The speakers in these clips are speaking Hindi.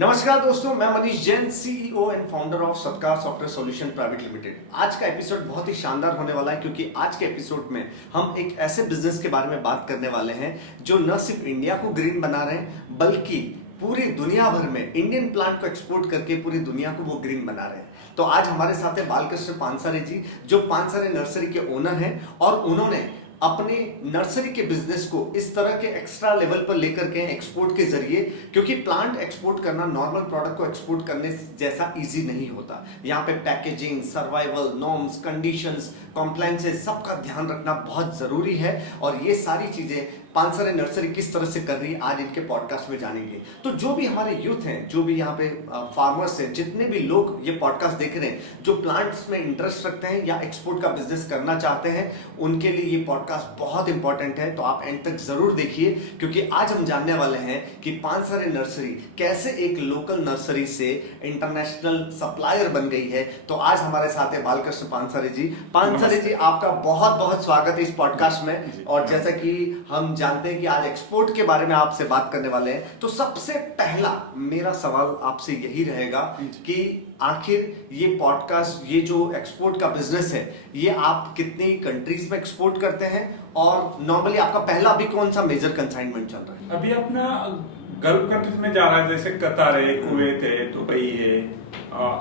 नमस्कार दोस्तों, मैं Manish Jain, CEO and founder of सत्कार सॉफ्टवेयर सॉल्यूशन प्राइवेट लिमिटेड। आज का एपिसोड बहुत ही शानदार होने वाला है क्योंकि आज के एपिसोड में हम एक ऐसे बिजनेस के बारे में बात करने वाले हैं जो न सिर्फ इंडिया को ग्रीन बना रहे हैं बल्कि पूरी दुनिया भर में इंडियन प्लांट को एक्सपोर्ट करके पूरी दुनिया को वो ग्रीन बना रहे हैं। तो आज हमारे साथ है बालकृष्ण पानसरे जी, जो पानसरे नर्सरी के ओनर हैं और उन्होंने अपने नर्सरी के बिजनेस को इस तरह के एक्स्ट्रा लेवल पर लेकर के एक्सपोर्ट के जरिए, क्योंकि प्लांट एक्सपोर्ट करना नॉर्मल प्रोडक्ट को एक्सपोर्ट करने जैसा इजी नहीं होता। यहाँ पे packaging, survival, norms, conditions, compliances, सबका ध्यान रखना बहुत जरूरी है और ये सारी चीजें पानसरे नर्सरी किस तरह से कर रही है आज इनके पॉडकास्ट में जानेंगे। तो जो भी हमारे यूथ हैं, जो भी यहाँ पे फार्मर्स हैं, जितने भी लोग ये पॉडकास्ट देख रहे हैं जो प्लांट्स में इंटरेस्ट रखते हैं या एक्सपोर्ट का बिजनेस करना चाहते हैं, उनके लिए ये पॉडकास्ट बहुत इंपॉर्टेंट है। तो आप एंड तक जरूर देखिए क्योंकि आज हम जानने वाले हैं कि पानसरे नर्सरी कैसे एक लोकल नर्सरी से इंटरनेशनल सप्लायर बन गई है। तो आज हमारे साथ है बालकृष्ण पानसरे जी। पानसरे जी, आपका बहुत बहुत स्वागत है इस पॉडकास्ट में। और जैसा कि हम जानते हैं कि आज एक्सपोर्ट के बारे में आपसे बात करने वाले हैं, तो सबसे पहला मेरा सवाल आपसे यही रहेगा कि आखिर ये पॉडकास्ट, ये जो एक्सपोर्ट का बिजनेस है, ये आप कितनी कंट्रीज में एक्सपोर्ट करते हैं और नॉर्मली आपका पहला अभी कौन सा मेजर कंसाइनमेंट चल रहा है? अभी अपना गल्फ कंट्रीज में जा रहा है, जैसे कतार है, कुवैत है, दुबई है,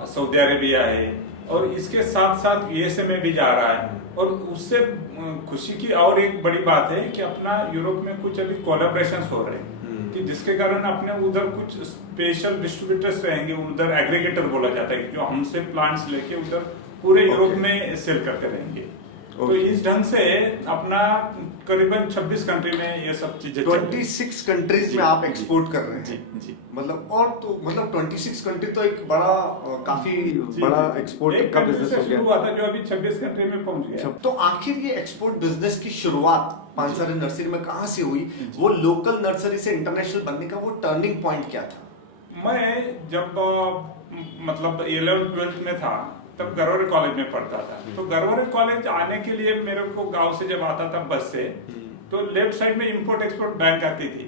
सऊदी अरेबिया है और इसके साथ साथ यूएसए में भी जा रहा है। और उससे खुशी की और एक बड़ी बात है कि अपना यूरोप में कुछ अभी कोलैबोरेशंस हो रहे हैं कि जिसके कारण अपने उधर कुछ स्पेशल डिस्ट्रीब्यूटर्स रहेंगे, उधर एग्रीगेटर बोला जाता है, जो हमसे प्लांट्स लेके उधर पूरे यूरोप में सेल करते रहेंगे। तो इस ढंग से अपना करीबन 26 कंट्री में ये सब चीजें 26 कंट्रीज में आप एक्सपोर्ट कर रहे हैं? जी। मतलब और तो मतलब 26 कंट्री तो एक बड़ा काफी बड़ा एक्सपोर्ट का बिजनेस हो गया। हुआ था जो अभी 26 कंट्री में पहुंच गया। तो आखिर ये एक्सपोर्ट बिजनेस की शुरुआत पानसरे नर्सरी में कहां से हुई? वो लोकल नर्सरी से इंटरनेशनल बनने का वो टर्निंग पॉइंट क्या था? मैं जब मतलब 11th-12th में था तब गरवरे कॉलेज में पढ़ता था। तो गरवरे कॉलेज आने के लिए मेरे को गांव से जब आता था बस से, तो लेफ्ट साइड में इंपोर्ट एक्सपोर्ट बैंक आती थी।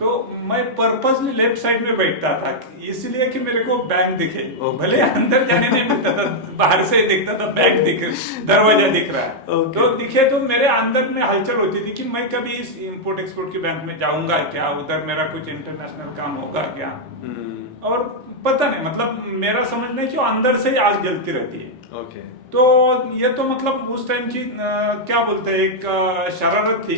तो मैं पर्पसली लेफ्ट साइड में बैठता था इसलिए कि मेरे को बैंक दिखे। भले अंदर जाने नहीं मिलता था, बाहर से ही दिखता था बैंक दिख, दरवाजा दिख रहा है। तो दिखे तो मेरे अंदर में हलचल होती थी कि मैं कभी इस इंपोर्ट एक्सपोर्ट की बैंक में जाऊंगा क्या, उधर मेरा कुछ इंटरनेशनल काम होगा क्या। और पता नहीं, मतलब मेरा समझ नहीं कि अंदर से ही आग जलती रहती है। तो ये तो मतलब उस टाइम की क्या बोलते हैं, एक शरारत थी।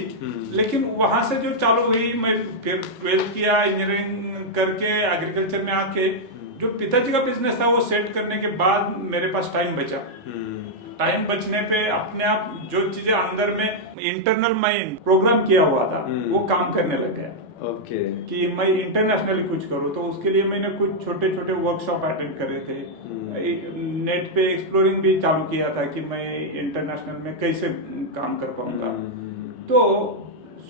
लेकिन वहां से जो चालू हुई, मैं फिर 12th किया, इंजीनियरिंग करके एग्रीकल्चर में आके जो पिताजी का बिजनेस था वो सेट करने के बाद मेरे पास टाइम बचा। टाइम बचने पे अपने आप जो चीजें अंदर में इंटरनल माइंड प्रोग्राम किया हुआ था वो काम करने लग गया। कि मैं इंटरनेशनली कुछ करूँ। तो उसके लिए मैंने कुछ छोटे छोटे वर्कशॉप अटेंड करे थे। नेट पे एक्सप्लोरिंग भी चालू किया था कि मैं इंटरनेशनल में कैसे काम कर पाऊंगा। तो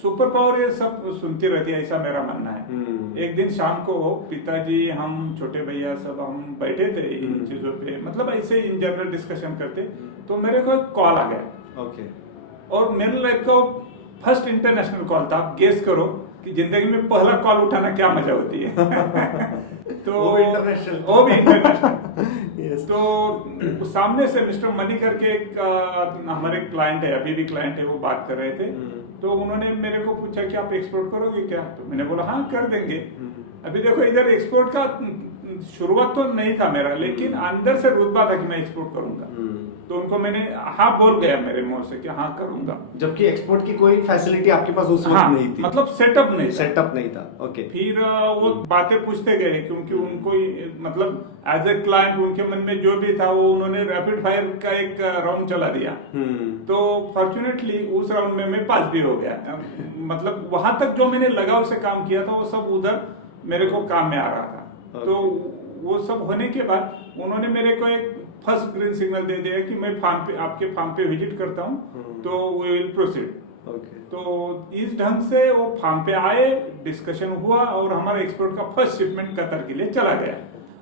सुपर पावर ये सब सुनती रहती है, ऐसा मेरा मानना है। एक दिन शाम को पिताजी, हम छोटे भैया सब हम बैठे थे इन चीजों पे, मतलब ऐसे इन जनरल डिस्कशन करते, तो मेरे को एक कॉल आ गया। और मेरे लाइफ का फर्स्ट इंटरनेशनल कॉल था। आप गेस करो कि जिंदगी में पहला कॉल उठाना क्या मजा होती है। तो वो भी इंटरनेशनल yes. तो सामने से मिस्टर मनी करके एक हमारे क्लाइंट है, अभी भी क्लाइंट है, वो बात कर रहे थे। तो उन्होंने मेरे को पूछा कि आप एक्सपोर्ट करोगे क्या? तो मैंने बोला हाँ कर देंगे। अभी देखो इधर एक्सपोर्ट का शुरुआत तो नहीं था मेरा, लेकिन अंदर से रुतबा था कि मैं एक्सपोर्ट करूंगा। तो उनको मैंने हाँ बोल गया मेरे मुंह से कि हाँ करूंगा, जबकि एक्सपोर्ट की कोई फैसिलिटी आपके पास उस वक्त नहीं थी। मतलब सेटअप नहीं था। फिर वो बातें पूछते गए क्योंकि उनको मतलब एज ए क्लाइंट उनके मन में जो भी था वो उन्होंने रैपिड फायर का एक राउंड चला दिया। तो फॉर्चुनेटली उस राउंड में मैं पास भी हो गया। मतलब वहां तक जो मैंने लगाव से काम किया था वो सब उधर मेरे को काम में आ रहा था। तो वो सब होने के बाद उन्होंने मेरे को एक फर्स्ट ग्रीन सिग्नल दे दिया कि मैं फार्म पे, आपके फार्म पे विजिट करता हूँ, तो वी विल प्रोसीड। तो इस ढंग से वो फार्म पे आए, डिस्कशन हुआ और हमारा एक्सपोर्ट का फर्स्ट शिपमेंट कतर के लिए चला गया।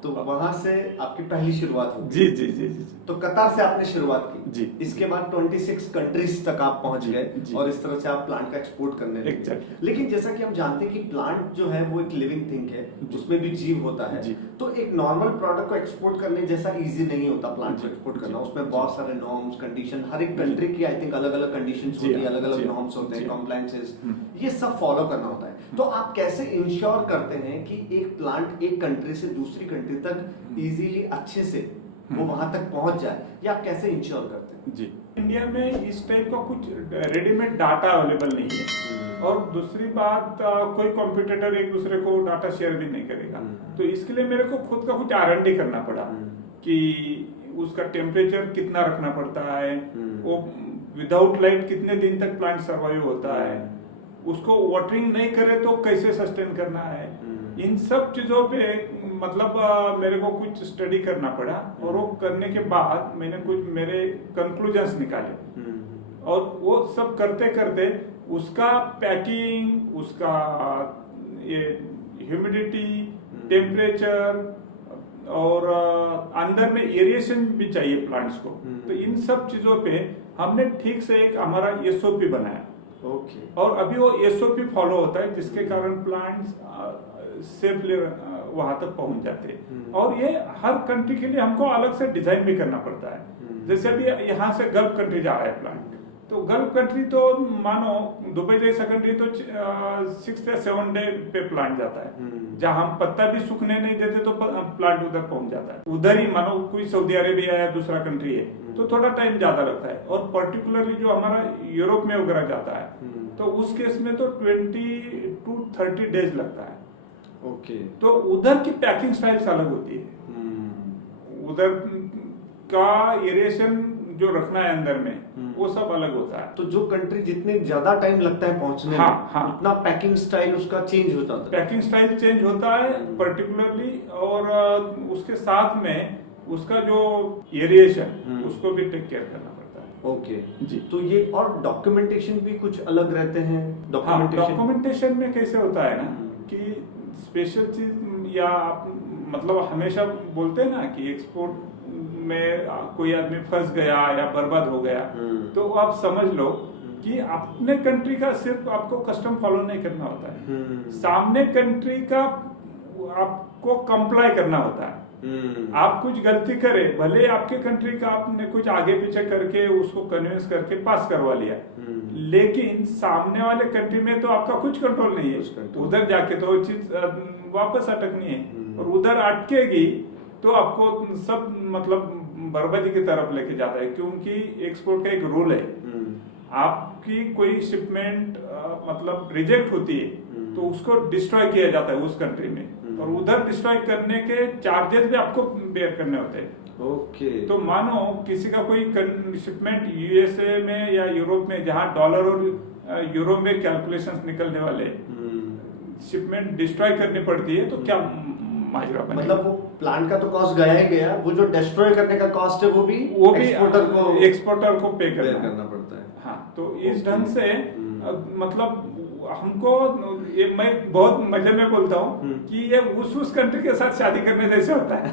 तो वहां से आपकी पहली शुरुआत हुई। जी जी जी जी तो कतार से आपने शुरुआत की जी। इसके बाद 26 कंट्रीज तक आप पहुंच जी, गए जी। और इस तरह से आप प्लांट का एक्सपोर्ट करने लगे। Exactly। लेकिन जैसा कि हम जानते हैं कि प्लांट जो है वो एक लिविंग थिंग है, जी। उसमें भी जीव होता है। जी। तो एक नॉर्मल प्रोडक्ट को एक्सपोर्ट करने जैसा इजी नहीं होता प्लांट को जी, एक्सपोर्ट जी, करना। उसमें जी। बहुत सारे नॉर्म्स कंडीशन, हर एक जी। कंट्री की आई थिंक अलग अलग कंडीशंस जी होती है, हाँ, अलग अलग जी, नॉर्म्स होते हैं, जी। कॉम्प्लायंसेस, हम्म। ये सब फॉलो करना होता है। तो आप कैसे इंश्योर करते हैं कि एक प्लांट एक कंट्री से दूसरी कंट्री तक इजीली अच्छे से वो वहां तक पहुंच जाए, या आप कैसे इंश्योर करते हैं? जी। इंडिया में इस टाइप का कुछ रेडीमेड डाटा अवेलेबल नहीं है, और दूसरी बात कोई कॉम्पिटिटर एक दूसरे को डाटा शेयर भी नहीं करेगा। तो इसके लिए मेरे को खुद का कुछ R&D करना पड़ा कि उसका टेम्परेचर कितना रखना पड़ता है, वो विदाउट लाइट कितने दिन तक प्लांट सर्वाइव होता है, उसको वाटरिंग नहीं करे तो कैसे सस्टेन करना है। इन सब चीजों पे मतलब मेरे को कुछ स्टडी करना पड़ा, और वो करने के बाद मैंने कुछ मेरे कंक्लूजन्स निकाले, और वो सब करते करते उसका पैकिंग, उसका ये ह्यूमिडिटी, टेम्परेचर, और अंदर में एरिएशन भी चाहिए प्लांट्स को। तो इन सब चीजों पे हमने ठीक से एक हमारा SOP बनाया। ओके। और अभी वो SOP फॉलो होता है, जिसके कारण प्लांट्स सेफली वहां तक पहुंच जाते हैं। और ये हर कंट्री के लिए हमको अलग से डिजाइन भी करना पड़ता है। जैसे अभी यहाँ से गल्फ कंट्री जा रहा है प्लांट, तो गल्फ कंट्री तो मानो दुबई जैसा कंट्री तो 6 या 7 डे पे प्लांट जाता है, जहाँ हम पत्ता भी सूखने नहीं देते तो प्लांट उधर पहुंच जाता है। उधर ही मानो कोई सऊदी अरेबिया या दूसरा कंट्री है तो थोड़ा टाइम ज्यादा लगता है। और पर्टिकुलरली जो हमारा यूरोप में वगैरह जाता है तो उस केस में तो 20 to 30 डेज लगता है। ओके। तो उधर की पैकिंग स्टाइल्स अलग होती है, उधर का एरिएशन जो रखना है अंदर में वो सब अलग होता है। तो जो कंट्री जितने ज्यादा टाइम लगता है पहुंचने हाँ, में, हाँ। उतना पैकिंग स्टाइल उसका चेंज हो जाता है। पैकिंग स्टाइल चेंज होता है पर्टिकुलरली, और उसके साथ में उसका जो एरिएशन उसको भी टेक केयर करना पड़ता है। ओके जी। तो ये और डॉक्यूमेंटेशन भी कुछ अलग रहते हैं। डॉक्यूमेंटेशन में कैसे होता है ना कि स्पेशल चीज, या मतलब हमेशा बोलते हैं ना कि एक्सपोर्ट में कोई आदमी फंस गया या बर्बाद हो गया, तो आप समझ लो कि अपने कंट्री का सिर्फ आपको कस्टम फॉलो नहीं करना होता है, सामने कंट्री का आपको कंप्लाई करना होता है। आप कुछ गलती करे, भले आपके कंट्री का आपने कुछ आगे पीछे करके उसको कन्विंस करके पास करवा लिया, लेकिन सामने वाले कंट्री में तो आपका कुछ कंट्रोल नहीं है। उधर जाके तो वो चीज वापस अटकनी है, और उधर अटकेगी तो आपको सब मतलब बर्बादी की तरफ लेके जाता है। क्योंकि एक्सपोर्ट का एक रूल है, आपकी कोई शिपमेंट मतलब रिजेक्ट होती है तो उसको डिस्ट्रॉय किया जाता है उस कंट्री में, और उधर डिस्ट्रॉय करने के चार्जेस भी आपको बेयर करने होते हैं। ओके। तो मानो किसी का कोई शिपमेंट USA में या यूरोप में, जहां डॉलर और यूरो में कैलकुलेशंस निकलने वाले, शिपमेंट डिस्ट्रॉय करनी पड़ती है, तो क्या माजरा बनेगा। मतलब वो प्लांट का तो कॉस्ट गया ही गया, वो जो डिस्ट्रॉय करने का कॉस्ट है वो भी एक्सपोर्टर को पे करना पड़ता है। हाँ, तो इस ढंग से मतलब हमको मैं बहुत मजे में बोलता हूँ कि ये उस कंट्री के साथ शादी करने जैसे होता है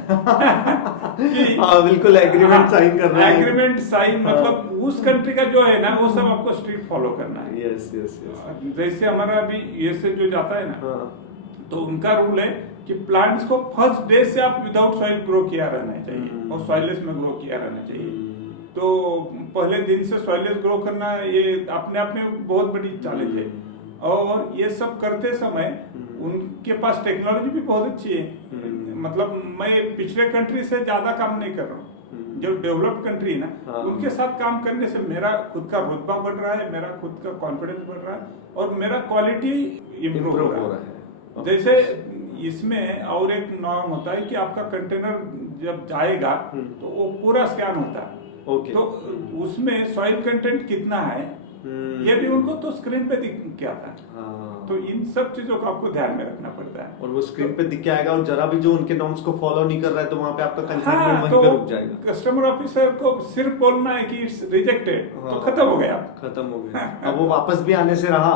कि बिल्कुल एग्रीमेंट साइन करना है। एग्रीमेंट साइन मतलब उस कंट्री का जो है ना वो सब आपको स्ट्रिक्ट फॉलो करना है। Yes yes yes. जैसे हमारा अभी USA जो जाता है ना, तो उनका रूल है कि प्लांट्स को फर्स्ट डे से आप विदाउट सॉइल ग्रो किया रहना चाहिए, और सॉइललेस में ग्रो किया रहना चाहिए। तो पहले दिन से सॉइललेस ग्रो करना ये अपने आप में बहुत बड़ी चैलेंज है, और ये सब करते समय उनके पास टेक्नोलॉजी भी बहुत अच्छी है। मतलब मैं पिछले कंट्री से ज्यादा काम नहीं कर रहा हूँ, जो डेवलप्ड कंट्री ना उनके साथ काम करने से मेरा खुद का रुतबा बढ़ रहा है, मेरा खुद का कॉन्फिडेंस बढ़ रहा है, और मेरा क्वालिटी इम्प्रूव हो रहा है। जैसे इसमें और एक नॉर्म होता है कि आपका कंटेनर जब जाएगा तो वो पूरा स्कैन होता है। तो उसमें सॉइल कंटेंट कितना है ये भी उनको तो स्क्रीन पे दिख के आता है। तो इन सब चीजों को आपको ध्यान में रखना पड़ता है, और वो स्क्रीन पे दिख के आएगा, और जरा भी जो उनके नॉर्म्स को फॉलो नहीं कर रहा है तो वहां पे आपका कंसाइनमेंट वहीं पे रुक जाएगा। कस्टमर ऑफिसर को सिर्फ बोलना है कि इट्स रिजेक्टेड, तो खत्म हो गया, खत्म हो गया। अब वो वापस भी आने से रहा,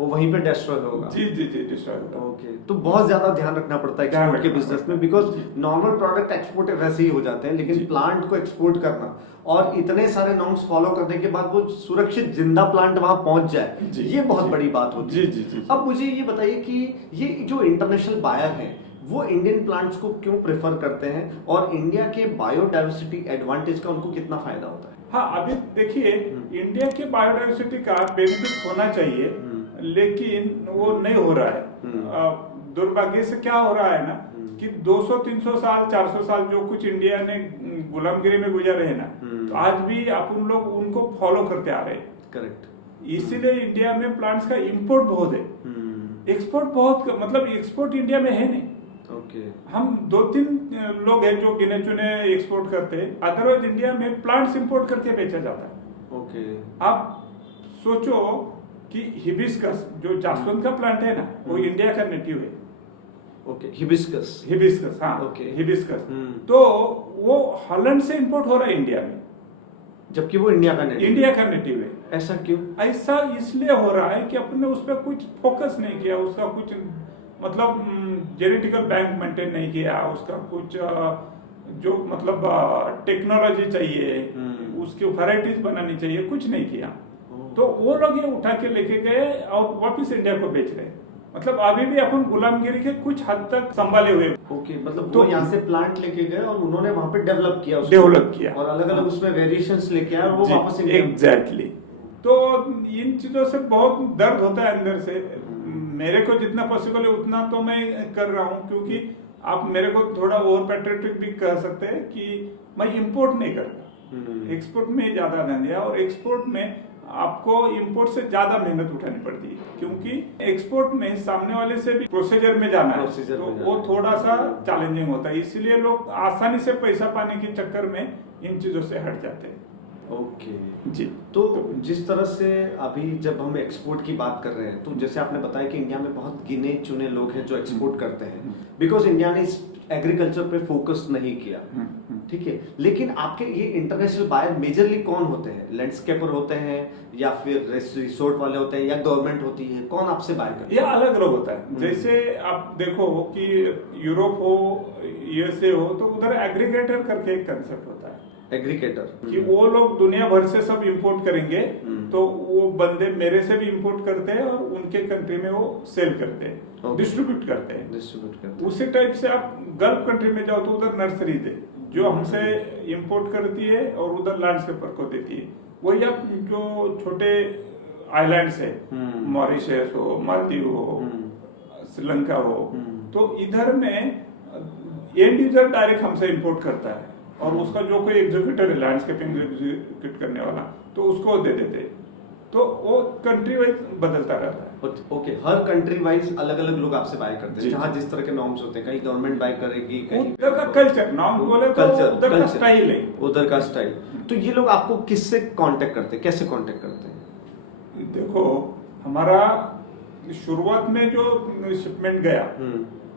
वो वहीं पे डिस्ट्रॉय होगा। जी जी जी डिस्ट्रॉय होगा। ओके, तो बहुत ज्यादा ध्यान रखना पड़ता है एक्सपोर्ट के बिजनेस में, बिकॉज नॉर्मल प्रोडक्ट एक्सपोर्ट वैसे ही हो जाते हैं, लेकिन प्लांट को एक्सपोर्ट करना और इतने सारे नॉर्म्स फॉलो करने के बाद वो सुरक्षित जिंदा प्लांट वहां पहुंच जाए, ये बहुत बड़ी बात होती है। जी जी जी। अब मुझे ये बताइए कि ये जो इंटरनेशनल बायर हैं वो इंडियन प्लांट्स को क्यों प्रेफर करते हैं, और इंडिया के बायोडाइवर्सिटी एडवांटेज का उनको कितना फायदा होता है? हाँ, अभी देखिए इंडिया के बायोडाइवर्सिटी का बेनिफिट होना चाहिए, लेकिन वो नहीं हो रहा है। दुर्भाग्य से क्या हो रहा है ना कि 200-300 साल 400 साल जो कुछ इंडिया ने गुलामगिरी में गुजरे हैं ना, तो आज भी अपन लोग उनको फॉलो करते आ रहे हैं। करेक्ट। इसीलिए इंडिया में प्लांट्स का इंपोर्ट बहुत है, एक्सपोर्ट बहुत, मतलब एक्सपोर्ट इंडिया में है नहीं। ओके। हम 2-3 लोग हैं जो गिने चुने एक्सपोर्ट करते हैं, अदरवाइज इंडिया में प्लांट्स इंपोर्ट करके बेचा जाता है। ओके। आप सोचो कि हिबिस्कस जो जासवंत का प्लांट है ना, वो इंडिया का नेटिव है। Okay, hibiscus. हिबिस्कस, हाँ ओके। हिबिस्कस। तो वो हॉलैंड से इंपोर्ट हो रहा है इंडिया में, जबकि वो इंडिया का नेटिव है। ऐसा क्यों? ऐसा इसलिए हो रहा है कि अपने उस पर कुछ फोकस नहीं किया, उसका कुछ मतलब जेनेटिकल बैंक मेंटेन नहीं किया, उसका कुछ जो मतलब टेक्नोलॉजी चाहिए, उसकी वैरायटीज बनानी चाहिए, कुछ नहीं किया। तो वो लोग ये उठा के लेके गए और वापस इंडिया को बेच रहे हैं। मतलब अभी भी अपन गुलामगिरी के कुछ हद तक संभाले हुए। ओके, मतलब तो वो यहाँ से प्लांट लेके गए और उन्होंने वहां पे डेवलप किया और अलग अलग उसमें वेरिएशंस लेके आए और वो वापस इंडिया। एग्जैक्टली। तो इन चीजों से बहुत दर्द होता है अंदर से। मेरे को जितना पॉसिबल है उतना तो मैं कर रहा हूँ, क्योंकि आप मेरे को थोड़ा ओवर पैट्रियोटिक भी कह सकते हैं कि मैं इंपोर्ट नहीं करता, एक्सपोर्ट में ज्यादा ध्यान दिया। और एक्सपोर्ट में आपको इंपोर्ट से ज्यादा मेहनत उठानी पड़ती है, क्योंकि एक्सपोर्ट में सामने वाले से भी प्रोसीजर में जाना है, तो वो थोड़ा सा चैलेंजिंग होता है। इसीलिए लोग आसानी से पैसा पाने के चक्कर में इन चीजों से हट जाते हैं। ओके जी। तो जिस तरह से अभी जब हम एक्सपोर्ट की बात कर रहे हैं, तो जैसे आपने बताया कि इंडिया में बहुत गिने चुने लोग हैं जो एक्सपोर्ट करते हैं, बिकॉज इंडिया ने एग्रीकल्चर पे फोकस नहीं किया, ठीक है। लेकिन आपके ये इंटरनेशनल बायर मेजरली कौन होते हैं? लैंडस्केपर होते हैं या फिर रिसोर्ट वाले होते हैं या गवर्नमेंट होती है? कौन आपसे बाय करता है? ये अलग अलग होता है। जैसे आप देखो कि यूरोप हो, यूएसए हो, तो उधर एग्रीगेटर करके एक कंसेप्ट होता है। एग्रीगेटर कि वो लोग दुनिया भर से सब इंपोर्ट करेंगे, तो वो बंदे मेरे से भी इंपोर्ट करते हैं और उनके कंट्री में वो सेल करते हैं, डिस्ट्रीब्यूट करते हैं। उसी टाइप से आप गल्फ कंट्री में जाओ तो उधर नर्सरीज है जो हमसे इंपोर्ट करती है और उधर लैंडस्केपर को देती है। वही आप जो छोटे आइलैंड्स है, मॉरिशस हो, मालदीव हो, श्रीलंका हो, तो इधर में एंड यूजर डायरेक्ट हमसे इंपोर्ट करता है और उसका जो कोई एग्जीक्यूटर है लैंडस्केपिंग एग्जीक्यूट करने वाला, तो उसको दे देते। तो वो कंट्री वाइज बदलता रहता है। ओके, हर कंट्री वाइज अलग अलग लोग आपसे बाय करते हैं, जहाँ जिस तरह के नॉर्म्स होते हैं। कहीं गवर्नमेंट बाय करेगी, कहीं उधर का कल्चर, नॉर्म बोले तो उधर का स्टाइल है, उधर का स्टाइल। तो ये लोग आपको किससे कांटेक्ट करते हैं, कैसे कांटेक्ट करते हैं? देखो, हमारा शुरुआत में जो शिपमेंट गया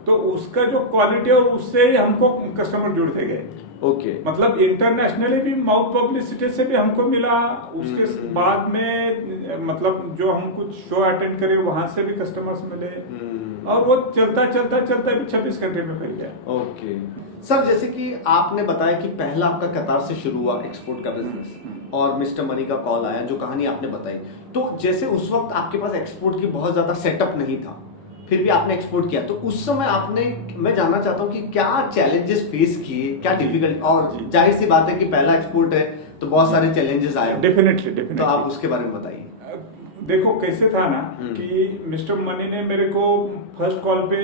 तो उसका जो क्वालिटी और उससे ही हमको कस्टमर जुड़ते गए। ओके मतलब इंटरनेशनली भी माउथ पब्लिसिटी से भी हमको मिला, उसके बाद में मतलब जो हम कुछ शो अटेंड करे वहां से भी कस्टमर्स मिले, और वो चलता चलता चलता भी 26 कंट्री में फैल गया। ओके सर, जैसे कि आपने बताया कि पहला आपका कतार से शुरू हुआ एक्सपोर्ट का बिजनेस और मिस्टर मनी का कॉल आया, जो कहानी आपने बताई, तो जैसे उस वक्त आपके पास एक्सपोर्ट की बहुत ज्यादा सेटअप नहीं था, फिर भी आपने एक्सपोर्ट किया, तो उस समय आपने, मैं जानना चाहता हूँ कि क्या चैलेंजेस फेस किए, क्या डिफिकल्ट, और जाहिर सी बात है कि पहला एक्सपोर्ट है तो बहुत सारे चैलेंजेस आए। डेफिनेटली। तो आप उसके बारे में बताइए। देखो कैसे था ना कि मिस्टर मनी ने मेरे को फर्स्ट कॉल पे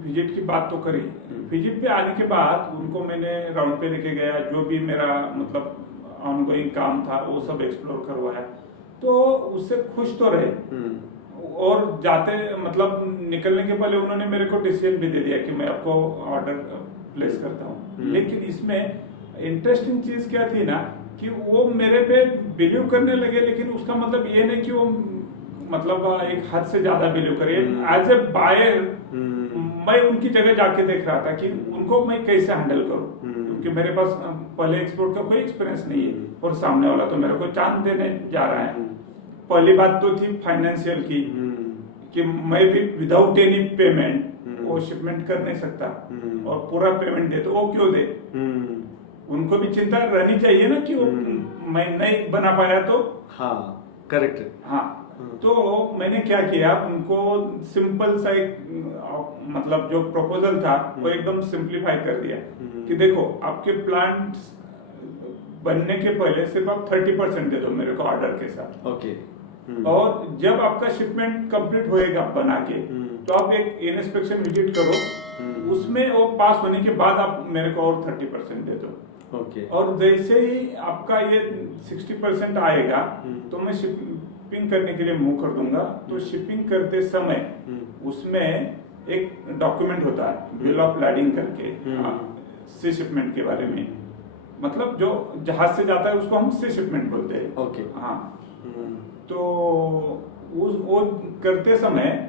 विजिट की बात तो करी। विजिट पे आने के बाद उनको मैंने राउंड पे लेके गया, जो भी मेरा मतलब ऑनगोइंग काम था वो सब एक्सप्लोर करवाया, तो उससे खुश तो रहे। और जाते मतलब निकलने के पहले उन्होंने मेरे को डिसीजन भी दे दिया कि मैं आपको ऑर्डर प्लेस करता हूँ। लेकिन इसमें इंटरेस्टिंग चीज क्या थी ना कि वो मेरे पे बिलीव करने लगे, लेकिन उसका मतलब ये नहीं कि वो मतलब एक हद से ज्यादा बिलीव करे। एज ए बायर मैं उनकी जगह जाके देख रहा था कि उनको मैं कैसे हैंडल करूँ, क्योंकि मेरे पास पहले एक्सपोर्ट का कोई एक्सपीरियंस नहीं है और सामने वाला तो मेरे को चांस देने जा रहा है। पहली बात तो थी फाइनेंशियल की, कि मैं भी विदाउट एनी पेमेंट वो शिपमेंट कर नहीं सकता, और पूरा पेमेंट दे तो वो क्यों दे। उनको भी चिंता रहनी चाहिए ना कि वो मैं नहीं बना पाया तो। हाँ करेक्ट। हाँ, तो मैंने क्या किया, उनको सिंपल सा एक मतलब जो प्रपोजल था वो एकदम सिंप्लीफाई कर दिया कि देखो आपके प्लांट्स बनने के पहले सिर्फ आप 30% दे दो मेरे को ऑर्डर के साथ। ओके। और जब आपका शिपमेंट कंप्लीट होएगा बना के, तो आप एक इंस्पेक्शन विजिट करो, उसमें वो पास होने के बाद आप मेरे को और 30% दे दो। ओके। और जैसे ही आपका ये 60% आएगा तो मैं शिपिंग करने के लिए मूव कर दूंगा। तो शिपिंग करते समय उसमें एक डॉक्यूमेंट होता है बिल ऑफ लैडिंग करके, सी शिपमेंट के बारे में, मतलब जो जहाज से जाता है उसको हम सी शिपमेंट बोलते हैं। ओके। हाँ, तो वो करते समय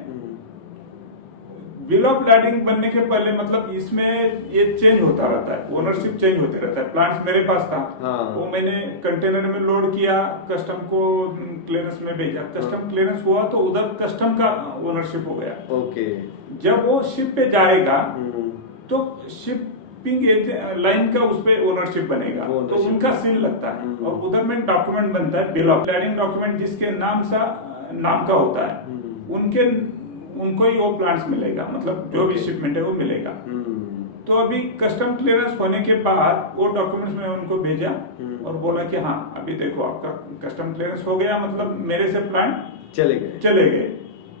बिल ऑफ लैडिंग बनने के पहले मतलब इसमें ये चेंज होता रहता है, ओनरशिप चेंज होते रहता है। प्लांट्स मेरे पास था, वो मैंने कंटेनर में लोड किया, कस्टम को क्लियरेंस में भेजा, कस्टम क्लियरेंस हुआ तो उधर कस्टम का ओनरशिप हो गया। ओके। जब वो शिप पे जाएगा तो शिपिंग लाइन का उस पे ओनरशिप बनेगा, तो उनका सील लगता है, और उधर में डॉक्यूमेंट बनता है बिल ऑफ लैडिंग डॉक्यूमेंट, जिसके नाम का होता है, उनको ही वो प्लांट्स मिलेगा, मतलब जो भी शिपमेंट है वो मिलेगा। तो अभी कस्टम क्लियरेंस होने के बाद वो डॉक्यूमेंट्स में उनको भेजा और बोला कि हाँ अभी देखो आपका कस्टम क्लियरेंस हो गया, मतलब मेरे से प्लांट चले गए,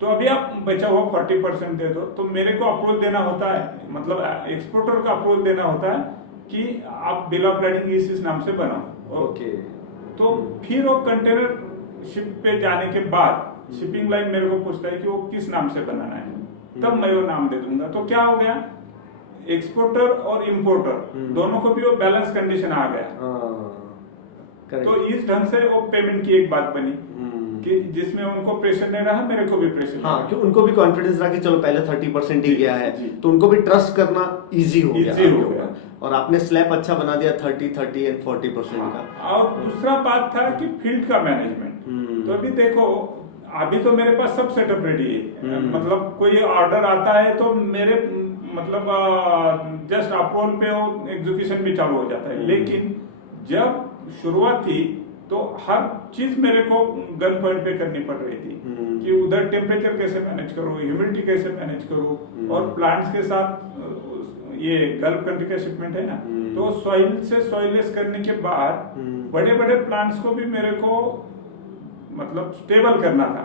तो अभी आप बचा हुआ 40% दे दो। तो मेरे को अप्रूवल देना होता है, मतलब एक्सपोर्टर का अप्रूवल देना होता है कि आप बिल ऑफ लैडिंग इस नाम से बनाओ। ओके। तो फिर वो कंटेनर शिप पे जाने के बाद शिपिंग लाइन मेरे को पूछता है कि वो किस नाम से बनाना है, तब मैं वो नाम दे दूंगा। तो क्या हो गया, एक्सपोर्टर और इंपोर्टर दोनों को भी वो बैलेंस कंडीशन आ गया। तो इस ढंग से वो पेमेंट की एक बात बनी कि जिसमें उनको प्रेशर नहीं रहा, मेरे को भी प्रेशर। हाँ, कि उनको भी कॉन्फिडेंस रहा कि चलो पहले 30% ही गया है, तो उनको भी ट्रस्ट करना इजी हो गया। और आपने स्लैब अच्छा बना दिया 30 एंड 40% का। और दूसरा बात था कि फील्ड का मैनेजमेंट। तो अभी देखो, अभी तो मेरे पास सब सेटअप रेडी है, मतलब कोई ऑर्डर आता है तो मेरे मतलब जस्ट अप्रूवल पे वो एग्जीक्यूशन भी चालू हो जाता है। लेकिन जब शुरुआत थी तो हर चीज मेरे को गन पॉइंट पे करनी पड़ रही थी कि उधर टेम्परेचर कैसे मैनेज करूँ, ह्यूमिडिटी कैसे मैनेज करूँ, और प्लांट्स के साथ ये गल्फ कंट्री का शिपमेंट है ना, तो सॉइल से सॉइललेस करने के बाद बड़े बड़े प्लांट्स को भी मेरे को मतलब स्टेबल करना था।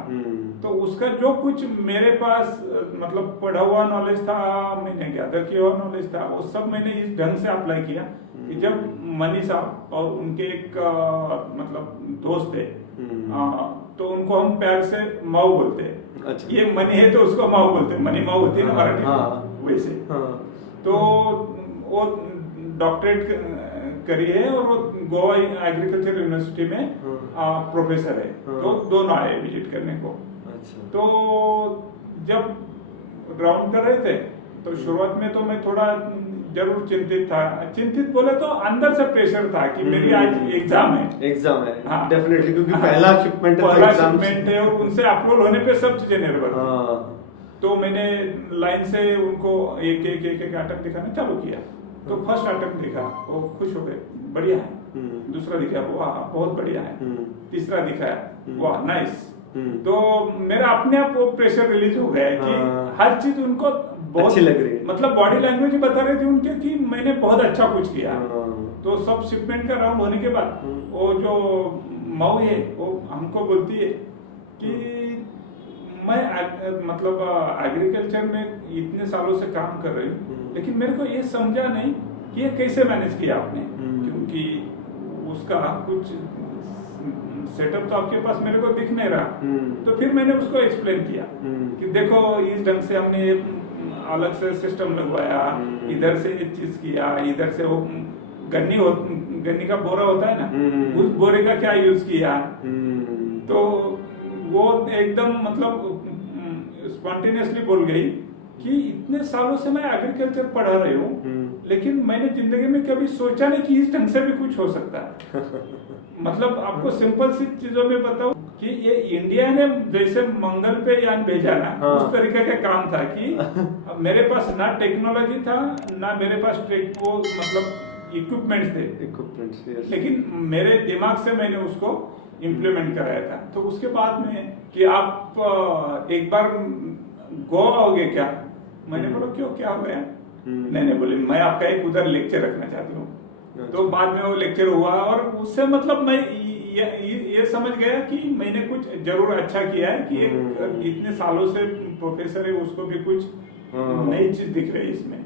तो उसका जो कुछ मेरे पास मतलब पढ़ा हुआ नॉलेज था, मैंने गैदर किया हुआ नॉलेज था, वो सब मैंने इस ढंग से अप्लाई किया कि जब मनी साहब और उनके एक मतलब दोस्त थे, तो उनको हम प्यार से माऊ बोलते हैं। अच्छा। ये मनी है तो उसको माऊ बोलते हैं, मनी माऊ होती है ना मराठी वैसे। तो वो डॉक्टरेट करी है और वो गोवा एग्रीकल्चर यूनिवर्सिटी में प्रोफेसर है। तो दोनों आए विजिट करने को। अच्छा। तो जब राउंड कर रहे थे तो शुरुआत में तो मैं थोड़ा जरूर चिंतित था। चिंतित बोले तो अंदर से प्रेशर था कि मेरी आज एग्जाम है। हाँ, डेफिनेटली, क्योंकि पहला शिपमेंट है और उनसे अप्रूवल होने पे सब चीजें निर्भर। तो मैंने लाइन से उनको एक आइटम दिखाना चालू किया। तो फर्स्ट आइटम देखा, वो खुश हो गए, बढ़िया है। दूसरा दिखा, वाह बहुत बढ़िया है। तीसरा दिखाया, वाह नाइस। तो मेरा अपने आप वो प्रेशर रिलीज हो गया कि हर चीज उनको बहुत अच्छी लग रही है, मतलब बॉडी लैंग्वेज बता रहे थे उनके कि मैंने बहुत अच्छा कुछ किया। तो सब शिपमेंट का राउंड होने के बाद वो जो मऊ है वो हमको बोलती है कि मैं मतलब एग्रीकल्चर में इतने सालों से काम कर रही हूँ, लेकिन मेरे को ये समझा नहीं कि ये कैसे मैनेज किया आपने, क्योंकि उसका कुछ सेटअप तो आपके पास मेरे को दिख नहीं रहा। तो फिर मैंने उसको एक्सप्लेन किया कि देखो इस ढंग से हमने अलग से सिस्टम लगवाया, इधर से ये चीज किया, इधर से वो गन्नी का बोरा होता है ना, उस बोरे का क्या यूज किया। तो वो एकदम मतलब स्पॉन्टेनियसली बोल गई कि इतने सालों से मैं एग्रीकल्चर पढ़ा रही हूँ, लेकिन मैंने जिंदगी में कभी सोचा नहीं कि इस ढंग से भी कुछ हो सकता है। मतलब आपको सिंपल सी चीजों में बताऊं, कि ये इंडिया ने जैसे मंगल पे यान भेजा ना, हाँ। उस तरीके का काम था कि अब मेरे पास ना टेक्नोलॉजी था, ना मेरे पास वो मतलब इक्विपमेंट्स थे, इक्विपमेंट, लेकिन मेरे दिमाग से मैंने उसको इम्प्लीमेंट कराया था। तो उसके बाद में कि आप एक बार गो आओगे क्या, मैंने बोला क्यों, क्या हो गया? नहीं बोले मैं आपका एक उधर लेक्चर रखना चाहती हूँ। तो बाद में वो लेक्चर हुआ और उससे मतलब मैं ये समझ गया कि मैंने कुछ जरूर अच्छा किया है कि एक इतने सालों से प्रोफेसर है, उसको भी कुछ नई चीज दिख रही है इसमें।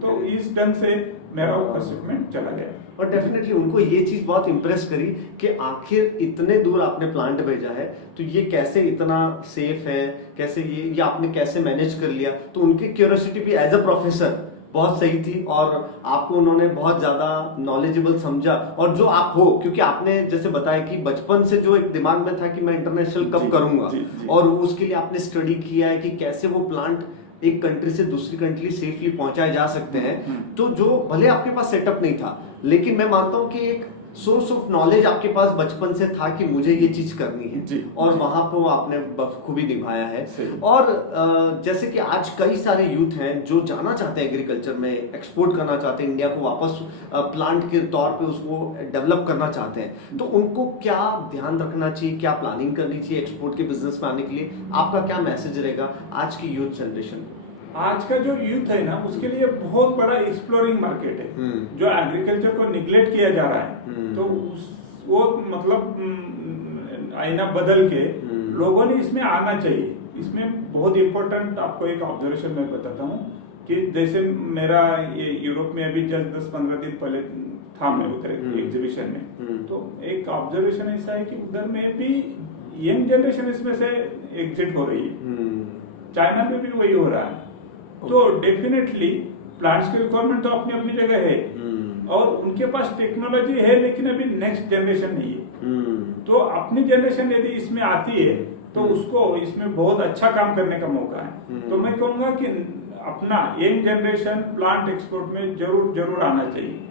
तो इस ढंग से मेरा वो शिपमेंट चला गया। और डेफिनेटली उनको ये चीज बहुत इम्प्रेस करी कि आखिर इतने दूर आपने प्लांट भेजा है तो ये कैसे इतना सेफ है, कैसे ये आपने कैसे मैनेज कर लिया। तो उनकी क्यूरियोसिटी भी एज अ प्रोफेसर बहुत सही थी और आपको उन्होंने बहुत ज्यादा नॉलेजेबल समझा। और जो आप हो, क्योंकि आपने जैसे बताया कि बचपन से जो एक दिमाग में था कि मैं इंटरनेशनल कब करूंगा, और उसके लिए आपने स्टडी किया है कि कैसे वो प्लांट एक कंट्री से दूसरी कंट्री सेफली पहुंचाए जा सकते हैं। तो जो भले आपके पास सेटअप नहीं था, लेकिन मैं मानता हूं कि एक सोर्स ऑफ नॉलेज आपके पास बचपन से था कि मुझे ये चीज करनी है, और वहां पर वो आपने बखूबी निभाया है। और जैसे कि आज कई सारे यूथ हैं जो जाना चाहते हैं एग्रीकल्चर में, एक्सपोर्ट करना चाहते हैं, इंडिया को वापस प्लांट के तौर पे उसको डेवलप करना चाहते हैं, तो उनको क्या ध्यान रखना चाहिए, क्या प्लानिंग करनी चाहिए एक्सपोर्ट के बिजनेस में आने के लिए? आपका क्या मैसेज रहेगा आज की यूथ जनरेशन? आज का जो यूथ है ना, उसके लिए बहुत बड़ा एक्सप्लोरिंग मार्केट है। जो एग्रीकल्चर को निगलेक्ट किया जा रहा है, तो वो मतलब आईना बदल के लोगों ने इसमें आना चाहिए। इसमें बहुत इंपॉर्टेंट आपको एक ऑब्जर्वेशन मैं बताता हूँ कि जैसे मेरा ये यूरोप में अभी जस्ट 10-15 दिन पहले था, मैं उधर एग्जीबिशन में, तो एक ऑब्जर्वेशन ऐसा है कि उधर में भी यंग जनरेशन इसमें से एग्जिट हो रही है। चाइना में भी वही हो रहा है। तो डेफिनेटली प्लांट्स की रिक्वायरमेंट तो अपनी अपनी जगह है, और उनके पास टेक्नोलॉजी है, लेकिन अभी नेक्स्ट जनरेशन नहीं है। तो अपनी जनरेशन यदि इसमें आती है तो उसको इसमें बहुत अच्छा काम करने का मौका है। तो मैं कहूंगा कि अपना यंग जनरेशन प्लांट एक्सपोर्ट में जरूर आना चाहिए।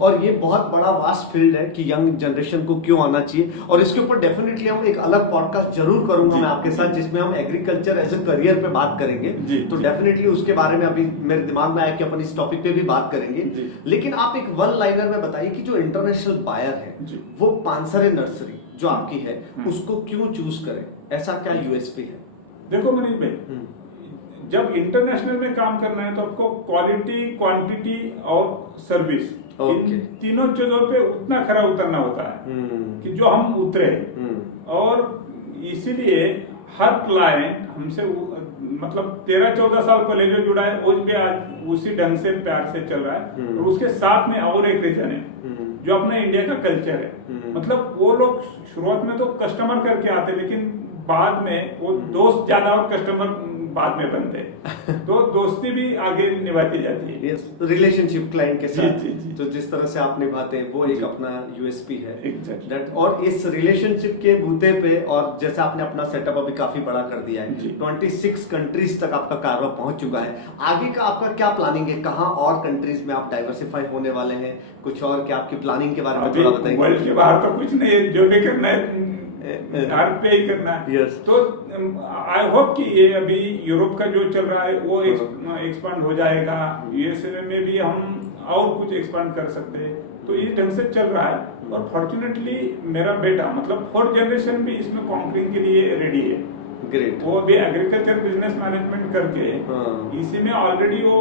और ये बहुत बड़ा वास्ट फील्ड है कि यंग जनरेशन को क्यों आना चाहिए, और इसके ऊपर डेफिनेटली हम एक अलग पॉडकास्ट जरूर करूंगा मैं आपके साथ, जिसमें हम एग्रीकल्चर एज अ करियर पे बात करेंगे। तो डेफिनेटली उसके बारे में अभी मेरे दिमाग में आया कि अपन इस टॉपिक पे भी बात करेंगे। लेकिन आप एक वन लाइनर में बताइए कि जो इंटरनेशनल बायर है वो पानसरे नर्सरी जो आपकी है उसको क्यों चूज करें, ऐसा क्या यूएसपी है? देखो मनीष भाई, जब इंटरनेशनल में काम करना है तो आपको क्वालिटी, क्वांटिटी और सर्विस, इन तीनों चीजों पे उतना खरा उतरना होता है कि जो हम उतरे। और इसीलिए हर क्लाइंट हमसे मतलब 13-14 साल पहले जो जुड़ा है वो भी आज उसी ढंग से प्यार से चल रहा है। और उसके साथ में और एक रीजन है जो अपना इंडिया का कल्चर है। मतलब वो लोग शुरुआत में तो कस्टमर करके आते, लेकिन बाद में वो दोस्त ज्यादा और कस्टमर बाद में बनते हैं। तो दोस्ती भी आगे निभाती जाती है। रिलेशनशिप क्लाइंट के साथ जी। तो जिस तरह से आप निभाते हैं वो एक अपना यूएसपी है। Exactly. और इस रिलेशनशिप के बूते पे, और जैसे आपने अपना सेटअप अभी काफी बड़ा कर दिया है, 26 कंट्रीज तक आपका कारवा पहुंच चुका है। आगे का आपका क्या प्लानिंग है, कहाँ और कंट्रीज में आप डाइवर्सिफाई होने वाले हैं? कुछ और क्या आपकी प्लानिंग के बारे में थोड़ा बताएंगे? वर्ल्ड के बाहर तो कुछ नहीं है, जो भी करना है घर पे ही करना है। तो आई होप कि ये अभी यूरोप का जो चल रहा है वो एक्सपांड हो जाएगा। यूएसए में भी हम और कुछ एक्सपांड कर सकते हैं। तो इस ढंग से चल रहा है। और फॉर्चुनेटली मेरा बेटा मतलब 4th जनरेशन भी इसमें कॉन्करिंग के लिए रेडी है। ग्रेट। वो भी एग्रीकल्चर बिजनेस मैनेजमेंट करके इसी में ऑलरेडी वो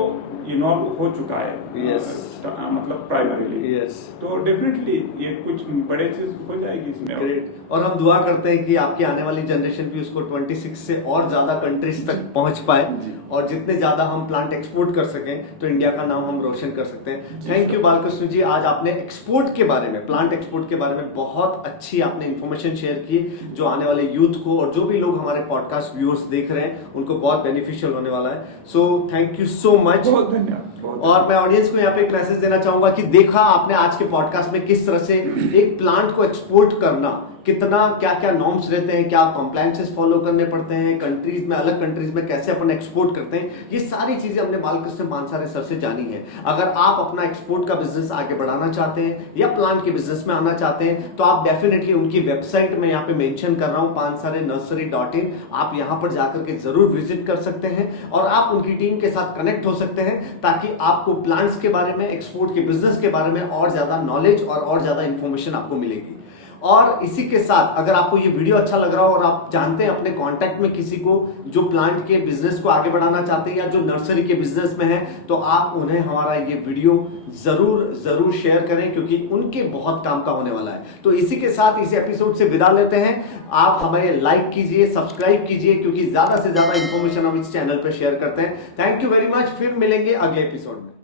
इन्वॉल्व हो चुका है। मतलब प्राइमरीली। तो डेफिनेटली ये कुछ बड़े चीज हो जाएगी इसमें। ग्रेट। और हम दुआ करते हैं कि आपकी आने वाली जनरेशन भी उसको 26 से और ज्यादा कंट्रीज तक पहुंच पाए, और जितने ज्यादा हम प्लांट एक्सपोर्ट कर सकें तो इंडिया का नाम हम रोशन कर सकते हैं। थैंक यू बालकृष्ण जी, आज आपने एक्सपोर्ट के बारे में, प्लांट एक्सपोर्ट के बारे में बहुत अच्छी आपने इंफॉर्मेशन शेयर की, जो आने वाले यूथ को और जो भी लोग हमारे पॉडकास्ट व्यूअर्स देख रहे हैं उनको बहुत बेनिफिशियल होने वाला है। So thank you so much. बहुत धन्यवाद। और मैं ऑडियंस को यहाँ पे एक मैसेज देना चाहूंगा कि देखा आपने आज के पॉडकास्ट में किस तरह से एक प्लांट को एक्सपोर्ट करना कितना क्या क्या नॉर्म्स रहते हैं, क्या कंप्लायंसेस फॉलो करने पड़ते हैं, कंट्रीज में अलग कंट्रीज में कैसे अपन एक्सपोर्ट करते हैं, ये सारी चीजें हमने बालकृष्ण पानसारे सर से जानी है। अगर आप अपना एक्सपोर्ट का बिजनेस आगे बढ़ाना चाहते हैं या प्लांट के बिजनेस में आना चाहते हैं तो आप डेफिनेटली उनकी वेबसाइट में यहाँ पे मेंशन कर रहा हूं pansarenursery.in, आप यहाँ पर जाकर के जरूर विजिट कर सकते हैं और आप उनकी टीम के साथ कनेक्ट हो सकते हैं ताकि आपको प्लांट्स के बारे में, एक्सपोर्ट के बिजनेस के बारे में और ज्यादा नॉलेज और ज्यादा इंफॉर्मेशन आपको मिलेगी। और इसी के साथ अगर आपको ये वीडियो अच्छा लग रहा हो और आप जानते हैं अपने कांटेक्ट में किसी को जो प्लांट के बिजनेस को आगे बढ़ाना चाहते हैं या जो नर्सरी के बिजनेस में है, तो आप उन्हें हमारा ये वीडियो जरूर शेयर करें क्योंकि उनके बहुत काम का होने वाला है। तो इसी के साथ इस एपिसोड से विदा लेते हैं। आप हमें लाइक कीजिए, सब्सक्राइब कीजिए क्योंकि ज्यादा से ज्यादा इंफॉर्मेशन हम इस चैनल पर शेयर करते हैं। थैंक यू वेरी मच, फिर मिलेंगे अगले एपिसोड में।